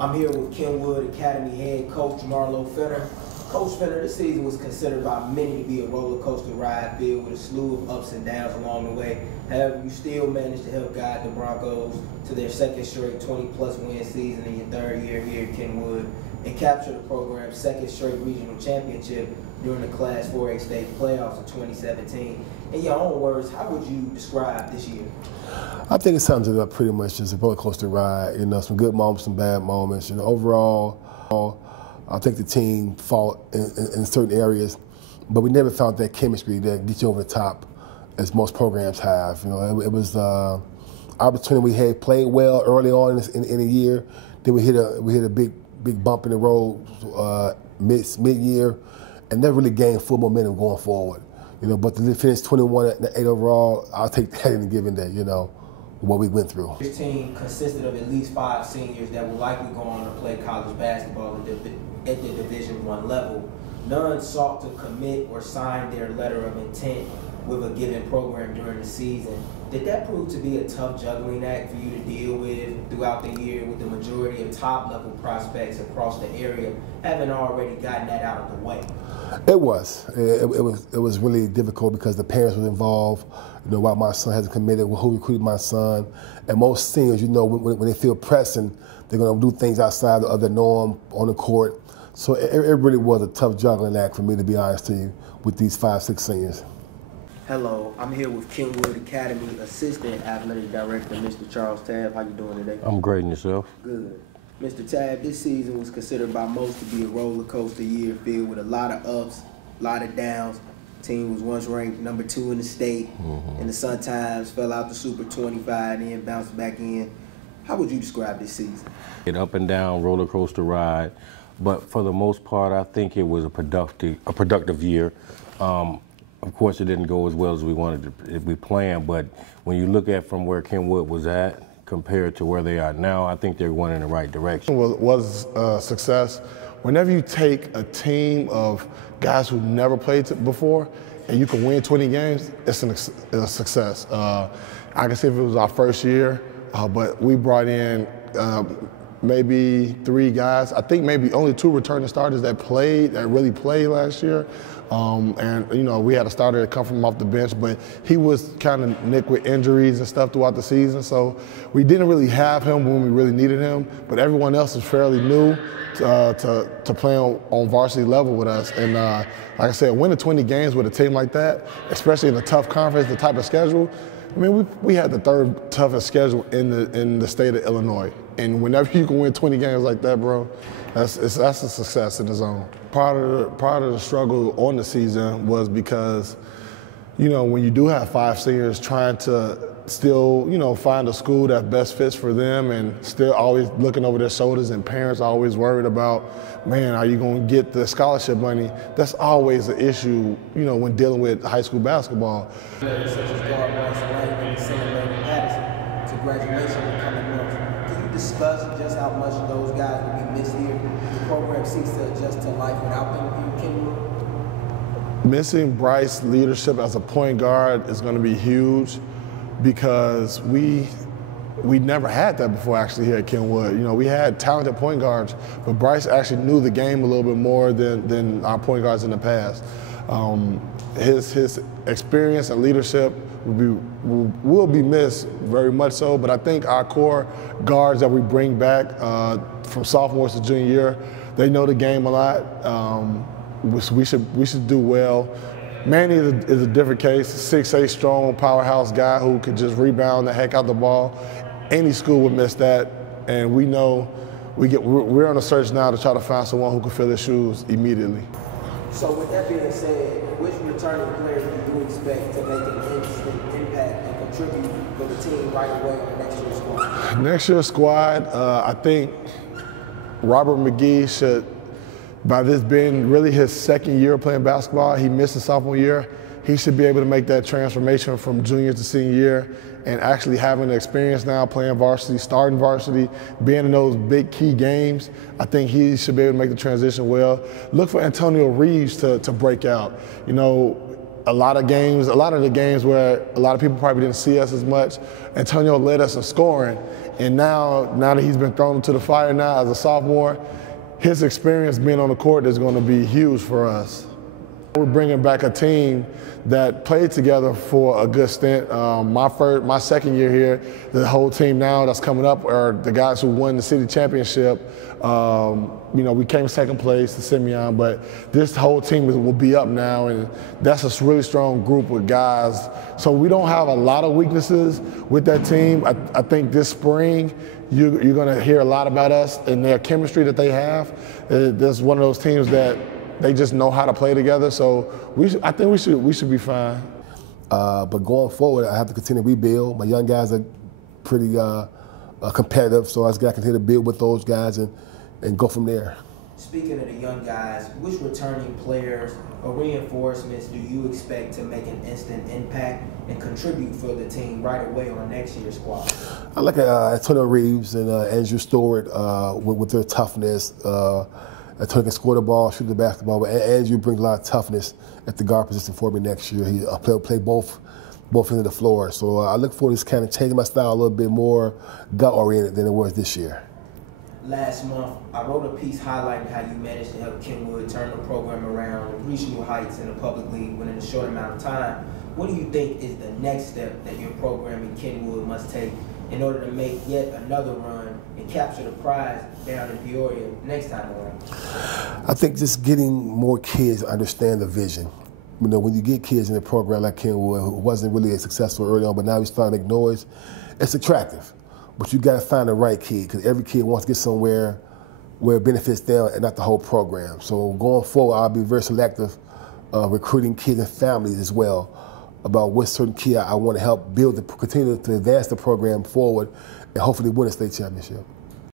I'm here with Kenwood Academy head coach Marlo Finner. Coach Finner, this season was considered by many to be a roller coaster ride filled with a slew of ups and downs along the way. However, you still managed to help guide the Broncos to their second straight 20-plus win season in your third year here at Kenwood and capture the program's second straight regional championship during the Class 4A state playoffs of 2017. In your own words, how would you describe this year? I think it sums it up pretty much as a roller coaster ride. You know, some good moments, some bad moments. You know, overall, I think the team fought in certain areas, but we never found that chemistry that gets you over the top, as most programs have. You know, it was opportunity we had played well early on in the year. Then we hit a big bump in the road mid-year, and never really gained full momentum going forward. You know, but to finish 21-8 overall, I'll take that in a given day. You know, what we went through. This team consisted of at least 5 seniors that will likely go on to play college basketball at the Division I level. None sought to commit or sign their letter of intent with a given program during the season. Did that prove to be a tough juggling act for you to deal with throughout the year, with the majority of top-level prospects across the area having already gotten that out of the way? It was. It was really difficult because the parents were involved. You know, while my son hasn't committed, who recruited my son, and most seniors, you know, when they feel pressing, they're going to do things outside of the norm on the court. So it really was a tough juggling act for me, to be honest to you, with these 5-6 seniors. Hello, I'm here with Kenwood Academy Assistant Athletic Director, Mr. Charles Tabb. How you doing today? I'm great, and yourself? Good. Mr. Tabb, this season was considered by most to be a roller coaster year filled with a lot of ups, a lot of downs. The team was once ranked number 2 in the state, and the Sun-Times fell out the Super 25 and then bounced back in. How would you describe this season? An up and down roller coaster ride, but for the most part, I think it was a productive year. Of course, it didn't go as well as we wanted to, we planned, but when you look at from where Kenwood was at compared to where they are now, I think they're going in the right direction. It was a success. Whenever you take a team of guys who never played before and you can win 20 games, it's a success. I can say if it was our first year, but we brought in maybe 3 guys. I think maybe only 2 returning starters that really played last year. And, you know, we had a starter that come from off the bench, but he was kind of nicked with injuries and stuff throughout the season. So we didn't really have him when we really needed him, but everyone else is fairly new to play on varsity level with us. And like I said, winning 20 games with a team like that, especially in a tough conference, the type of schedule, I mean, we had the 3rd toughest schedule in the state of Illinois. And whenever you can win 20 games like that, bro, that's a success in its own. Part of the struggle on the season was because, you know, when you do have 5 seniors trying to still, you know, find a school that best fits for them and still always looking over their shoulders, and parents are always worried about, man, are you going to get the scholarship money? That's always an issue, you know, when dealing with high school basketball. Players such as congratulations on coming months. Can you discuss just how much those guys will be missed here? The program seeks to adjust to life without them here, Kenwood? Missing Bryce's leadership as a point guard is going to be huge because we never had that before actually here at Kenwood. You know, we had talented point guards, but Bryce actually knew the game a little bit more than our point guards in the past. His experience and leadership will be missed very much so, but I think our core guards that we bring back from sophomores to junior year, they know the game a lot. We should do well. Manny is a different case, 6'8" strong powerhouse guy who could just rebound the heck out the ball. Any school would miss that, and we know we're on a search now to try to find someone who can fill his shoes immediately. So with that being said, which returning players do you expect to make an instant impact and contribute for the team right away on next year's squad? Next year's squad, I think Robert McGee should, by this being really his second year playing basketball, he missed his sophomore year, he should be able to make that transformation from junior to senior year and actually having the experience now playing varsity, starting varsity, being in those big key games. I think he should be able to make the transition well. Look for Antonio Reeves to break out. You know, a lot of the games where a lot of people probably didn't see us as much, Antonio led us in scoring, And now that he's been thrown into the fire now as a sophomore, his experience being on the court is going to be huge for us. We're bringing back a team that played together for a good stint. My second year here, the whole team now that's coming up are the guys who won the city championship. We came second place to Simeon, but this whole team will be up now, and that's a really strong group of guys. So we don't have a lot of weaknesses with that team. I think this spring you're going to hear a lot about us and their chemistry that they have. There's one of those teams that they just know how to play together, so I think we should be fine. But going forward, I have to continue to rebuild. My young guys are pretty competitive, so I just got to continue to build with those guys and go from there. Speaking of the young guys, which returning players or reinforcements do you expect to make an instant impact and contribute for the team right away on next year's squad? I like Antonio Reeves and Andrew Stewart with their toughness. Antonio can score the ball, shoot the basketball, but Andrew brings a lot of toughness at the guard position for me next year. He'll play both ends of the floor. So I look forward to this kind of changing my style a little bit more gut-oriented than it was this year. Last month, I wrote a piece highlighting how you managed to help Kenwood turn the program around and reach new heights in the public league within a short amount of time. What do you think is the next step that your program in Kenwood must take in order to make yet another run and capture the prize down in Peoria next time around? I think just getting more kids to understand the vision. When you get kids in a program like Kenwood who wasn't really successful early on, but now he's starting to make noise, it's attractive. But you got to find the right kid, because every kid wants to get somewhere where it benefits them and not the whole program. So going forward, I'll be very selective recruiting kids and families as well about what certain kid I want to help build, continue to advance the program forward and hopefully win a state championship.